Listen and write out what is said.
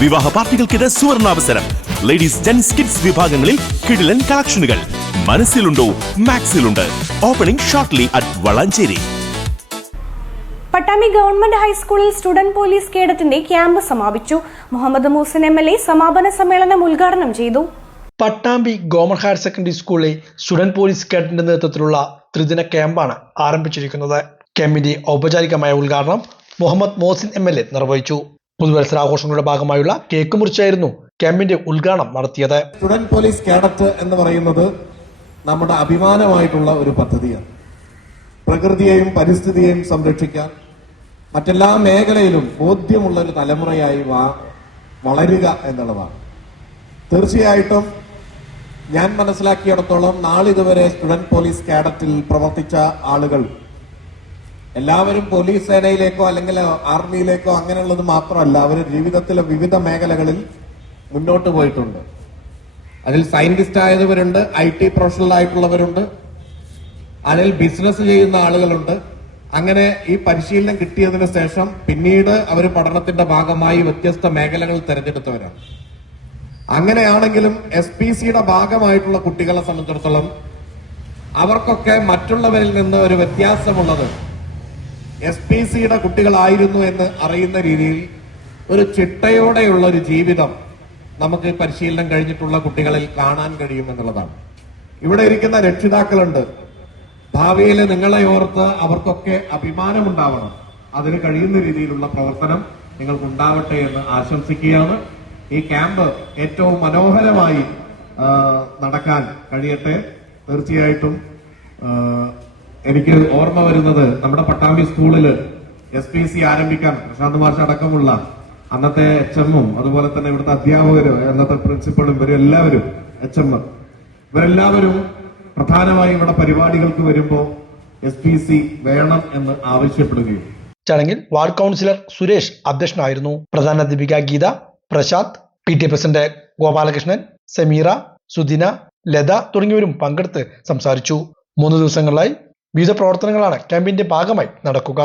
വിവാഹ പാർട്ടികൾക്കിത് സുവർണാവസരം. Ladies gents kids വിഭാഗങ്ങളിൽ കിടിലൻ കളക്ഷനുകൾ. മനസ്സിലുണ്ടോ മാക്സിലുണ്ട്. Opening shortly at Valanchery. Pattambi government ഹൈസ്കൂളിൽ സ്റ്റുഡന്റ് പോലീസ് കേഡറ്റിന്റെ ക്യാമ്പ് സമാപിച്ചു. മുഹമ്മദ് മൂസിൻ MLA സമാപന സമ്മേളനം ഉദ്ഘാടനം ചെയ്തു. പട്ടാമ്പി ഗവൺമെന്റ് ഹയർ സെക്കൻഡറി സ്കൂളിലെ സ്റ്റുഡന്റ് പോലീസ് കേഡറ്റിന്റെ നേതൃത്വത്തിലുള്ള ത്രിദിന ക്യാമ്പാണ് ആരംഭിച്ചിരിക്കുന്നത്. ക്യാമ്പിന്റെ ഔപചാരികമായ ഉദ്ഘാടനം മുഹമ്മദ് മോസിൻ MLA നിർവഹിച്ചു. പുതുവത്സരാഘോഷങ്ങളുടെ ഭാഗമായുള്ള കേക്ക് മുറിച്ചായിരുന്നു ക്യാമ്പിന്റെ ഉദ്ഘാടനം നടത്തിയത്. സ്റ്റുഡന്റ് പോലീസ് കേഡറ്റ് എന്ന് പറയുന്നത് നമ്മുടെ അഭിമാനമായിട്ടുള്ള ഒരു പദ്ധതിയാണ്. പ്രകൃതിയെയും പരിസ്ഥിതിയെയും സംരക്ഷിക്കാൻ മറ്റെല്ലാ മേഖലയിലും ബോധ്യമുള്ള ഒരു തലമുറയായി വളരുക എന്നുള്ളതാണ്. തീർച്ചയായിട്ടും ഞാൻ മനസ്സിലാക്കിയിടത്തോളം നാളിതുവരെ സ്റ്റുഡന്റ് പോലീസ് കേഡറ്റിൽ പ്രവർത്തിച്ച ആളുകൾ എല്ലാവരും പോലീസ് സേനയിലേക്കോ അല്ലെങ്കിൽ ആർമിയിലേക്കോ അങ്ങനെയുള്ളത് മാത്രമല്ല, അവർ ജീവിതത്തിലെ വിവിധ മേഖലകളിൽ മുന്നോട്ട് പോയിട്ടുണ്ട്. അതിൽ സയന്റിസ്റ്റ് ആയവരുണ്ട്, IT പ്രൊഫഷണൽ ആയിട്ടുള്ളവരുണ്ട്, അതിൽ ബിസിനസ് ചെയ്യുന്ന ആളുകളുണ്ട്. അങ്ങനെ ഈ പരിശീലനം കിട്ടിയതിനു ശേഷം പിന്നീട് അവർ പഠനത്തിന്റെ ഭാഗമായി വ്യത്യസ്ത മേഖലകൾ തിരഞ്ഞെടുത്തവരാണ്. അങ്ങനെയാണെങ്കിലും SPCയുടെ ഭാഗമായിട്ടുള്ള കുട്ടികളെ സംബന്ധിച്ചിടത്തോളം അവർക്കൊക്കെ മറ്റുള്ളവരിൽ നിന്ന് ഒരു വ്യത്യാസമുള്ളത് SPCയുടെ കുട്ടികളായിരുന്നു എന്ന് അറിയുന്ന രീതിയിൽ ഒരു ചിട്ടയോടെയുള്ള ഒരു ജീവിതം നമുക്ക് പരിശീലനം കഴിഞ്ഞിട്ടുള്ള കുട്ടികളിൽ കാണാൻ കഴിയുമെന്നുള്ളതാണ്. ഇവിടെ ഇരിക്കുന്ന രക്ഷിതാക്കളുണ്ട്. ഭാവിയിൽ നിങ്ങളെ ഓർത്ത് അവർക്കൊക്കെ അഭിമാനമുണ്ടാവണം. അതിന് കഴിയുന്ന രീതിയിലുള്ള പ്രവർത്തനം നിങ്ങൾക്കുണ്ടാവട്ടെ എന്ന് ആശംസിക്കുകയാണ്. ഈ ക്യാമ്പ് ഏറ്റവും മനോഹരമായി നടക്കാൻ കഴിയട്ടെ. തീർച്ചയായിട്ടും എനിക്ക് ഓർമ്മ വരുന്നത് നമ്മുടെ പട്ടാമ്പി സ്കൂളില് SPC ആരംഭിക്കാൻ പ്രശാന്ത് മാഷ് അടക്കമുള്ള അന്നത്തെ HM-ഉം അതുപോലെ തന്നെ ഇവിടുത്തെ അധ്യാപകരും അന്നത്തെ പ്രിൻസിപ്പളും ഇവരെല്ലാവരും HM ഇവരെല്ലാവരും പ്രധാനമായും ഇവിടെ പരിപാടികൾക്ക് വരുമ്പോൾ SPC വേണം എന്ന് ആവശ്യപ്പെടുകയും. ചടങ്ങിൽ വാർഡ് കൗൺസിലർ സുരേഷ് അധ്യക്ഷനായിരുന്നു. പ്രധാനാധ്യാപിക ഗീത, പ്രശാന്ത്, PTA പ്രസിഡന്റ് ഗോപാലകൃഷ്ണൻ, സമീറ, സുദിന, ലത തുടങ്ങിയവരും പങ്കെടുത്ത് സംസാരിച്ചു. 3 ദിവസങ്ങളിലായി വിവിധ പ്രവർത്തനങ്ങളാണ് ക്യാമ്പിന്റെ ഭാഗമായി നടക്കുക.